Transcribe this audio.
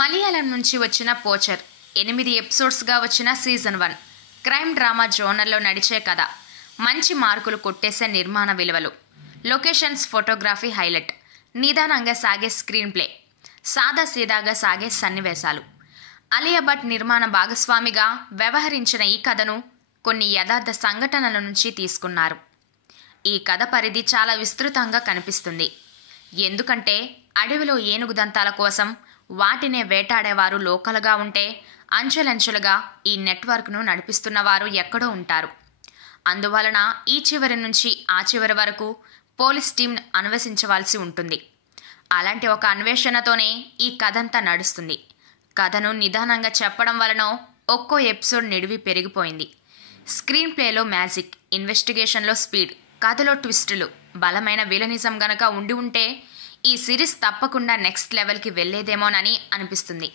మలయాళం నుంచి వచ్చిన పోచర్ 8 ఎపిసోడ్స్గా వచ్చిన సీజన్ 1 క్రైమ్ డ్రామా జోనర్లో నడిచే కథ. మంచి మార్కులు కొట్టేసే నిర్మాణ విలువలు, లొకేషన్స్, ఫోటోగ్రఫీ హైలైట్, నిదానంగా సాగే స్క్రీన్ ప్లే, సాదాసీదాగా సాగే సన్నివేశాలు. అలియా భట్ నిర్మాణ భాగస్వామిగా వ్యవహరించిన ఈ కథను కొన్ని యథార్థ సంఘటనల నుంచి తీసుకున్నారు. ఈ కథ పరిధి చాలా విస్తృతంగా కనిపిస్తుంది. ఎందుకంటే అడవిలో ఏనుగు దంతాల కోసం వాటినే వేటాడేవారు లోకల్గా ఉంటే, అంచెలంచెలుగా ఈ నెట్వర్క్ను నడిపిస్తున్నవారు ఎక్కడో ఉంటారు. అందువలన ఈ చివరి నుంచి ఆ చివరి వరకు పోలీస్ టీం అన్వేషించవలసి ఉంటుంది. అలాంటి ఒక అన్వేషణతోనే ఈ కథంతా నడుస్తుంది. కథను నిదానంగా చెప్పడం వలన ఒక్కో ఎపిసోడ్ నిడివి పెరిగిపోయింది. స్క్రీన్ ప్లేలో మ్యాజిక్, ఇన్వెస్టిగేషన్లో స్పీడ్, కథలో ట్విస్టులు, బలమైన విలనిజం గనక ఉండి ఉంటే ఈ సిరీస్ తప్పకుండా నెక్స్ట్ లెవెల్కి వెళ్ళేదేమోనని అనిపిస్తుంది.